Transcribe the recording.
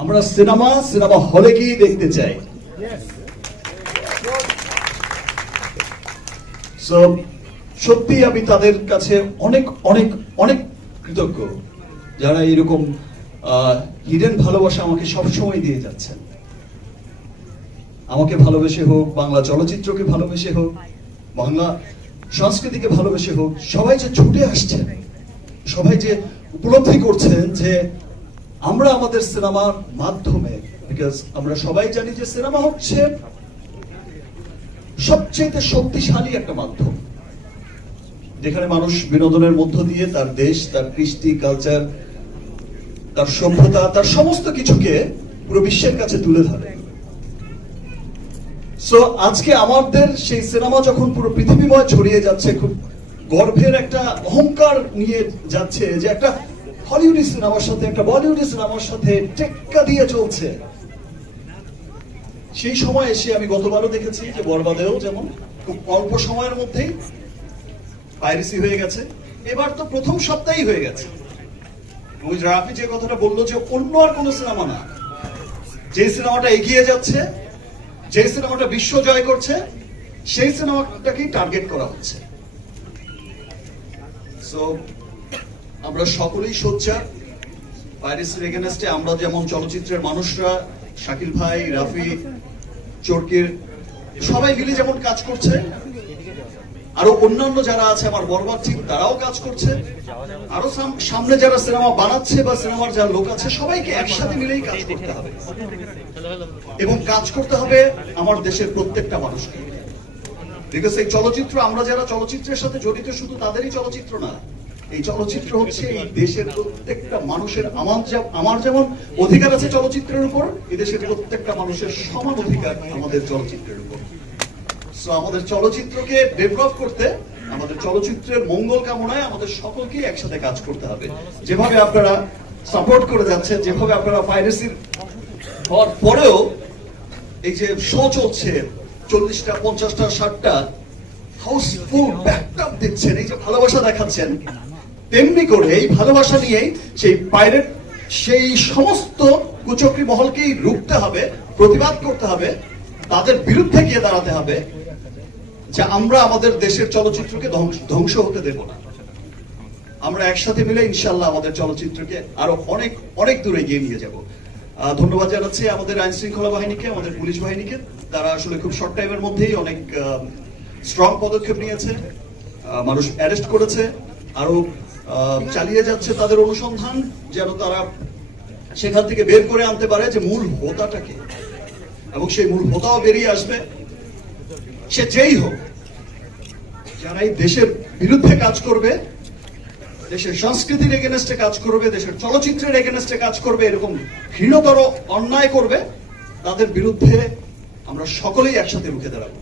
আমরা cinema cinema হলে গিয়ে দেখতে চাই? সত্যি আমি তাদের কাছে অনেক অনেক অনেক কৃতজ্ঞ যারা এরকম হিডেন ভালোবাসা আমাকে সবসময় দিয়ে যাচ্ছেন। আমাকে ভালোবেসে হোক বাংলা চলচ্চিত্রকে ভালোবেসে হোক বাংলা সংস্কৃতিকে ভালোবেসে হোক সবাই যে ছুটে আসছেন সবাই যে উপলব্ধি করছেন যে আমরা আমাদের সিনেমার মাধ্যমে বিকজ আমরা সবাই জানি যে সিনেমা হচ্ছে সবচেয়ে শক্তিশালী একটা মাধ্যম। যেখানে মানুষ বিনোদনের মধ্য দিয়ে তার দেশ, তার কৃষ্টি কালচার তার সভ্যতা, তার সমস্ত কিছুকে পুরো বিশ্বের কাছে তুলে ধরে। সো আজকে আমাদের সেই সিনেমা যখন পুরো পৃথিবীময় ছড়িয়ে যাচ্ছে, খুব গর্বের একটা অহংকার নিয়ে যাচ্ছে, যে একটা হলিউডি সিনেমার সাথে, একটা বলিউডি সিনেমার সাথে টেক্কা দিয়ে চলছে। সেই সময় এসে আমি গতবারও দেখেছি যে বরবাদেও যেমন খুব অল্প সময়ের মধ্যেই পাইরেসি হয়ে গেছে। এবার তো প্রথম সপ্তাহেই হয়ে গেছে। ওই রাফি যে কথাটা বলল যে অন্য আর কোনো সিনেমা না। যে সিনেমাটা এগিয়ে যাচ্ছে, যে সিনেমাটা বিশ্ব জয় করছে, সেই সিনেমাটাকেই টার্গেট করা হচ্ছে। সো আমরা সকলেই সোচ্চার। পাইরেসির এগেনস্টে আমরা যেমন চলচ্চিত্রের মানুষরা, শাকিল ভাই, রাফি, চরকির, সবাই মিলে যেমন কাজ করছে, আরও অন্যান্য যারা আছে আমার বরবাদ টিম তারাও কাজ করছে। আরও সামনে যারা সিনেমা বানাচ্ছে বা সিনেমার যারা লোক আছে, সবাইকে একসাথে মিলেই কাজ করতে হবে। এবং কাজ করতে হবে আমার দেশের প্রত্যেকটা মানুষকে। বিকজ এই চলচ্চিত্র, আমরা যারা চলচ্চিত্রের সাথে জড়িত, শুধু তাদেরই চলচ্চিত্র না এই চলচ্চিত্র হচ্ছে এই দেশের প্রত্যেকটা মানুষের আমার আমার যেমন অধিকার আছে চলচ্চিত্রের উপর, এই দেশের প্রত্যেকটা মানুষের সমান অধিকার আমাদের চলচ্চিত্রের উপর। আমাদের চলচ্চিত্রকে ডেভেলপ করতে, আমাদের চলচ্চিত্রের মঙ্গল কামনায় আমাদের সকলকে একসাথে কাজ করতে হবে। যেভাবে আপনারা সাপোর্ট করে যাচ্ছেন, যেভাবে আপনারা পাইরেসির হওয়ার পরেও এই যে শো চলছে, চল্লিশটা, পঞ্চাশটা, ষাটটা হাউসফুল ব্যাকআপ দিচ্ছেন, এই যে ভালোবাসা দেখাচ্ছেন তেমনি করে এই ভালোবাসা নিয়েই সেই পাইরেট, সেই সমস্ত কুচক্রি মহলকেই রুখতে হবে, প্রতিবাদ করতে হবে, তাদের বিরুদ্ধে গিয়ে দাঁড়াতে হবে, যে আমরা আমাদের দেশের চলচ্চিত্রকে ধ্বংস- হতে দেব না। আমরা একসাথে মিলে ইনশাল্লাহ আমাদের চলচ্চিত্রকে আরও অনেক অনেক দূরে এগিয়ে নিয়ে যাব। ধন্যবাদ জানাচ্ছি আমাদের আইন শৃঙ্খলা বাহিনীকে, আমাদের পুলিশ বাহিনীকে। তারা আসলে খুব শর্ট টাইমের মধ্যেই অনেক স্ট্রং পদক্ষেপ নিয়েছে। মানুষ অ্যারেস্ট করেছে। আরও চালিয়ে যাচ্ছে তাদের অনুসন্ধান, যেন তারা সেখান থেকে বের করে আনতে পারে যে মূল হোতাটাকে। এবং সেই মূল হোতাও বেরিয়ে আসবে। সে যেই হোক যারা এই দেশের বিরুদ্ধে কাজ করবে, দেশের সংস্কৃতির এগেনস্টে কাজ করবে, দেশের চলচ্চিত্রের এগেনস্টে কাজ করবে, এরকম ঘৃণতর অন্যায় করবে, তাদের বিরুদ্ধে আমরা সকলেই একসাথে রুখে দাঁড়াবো।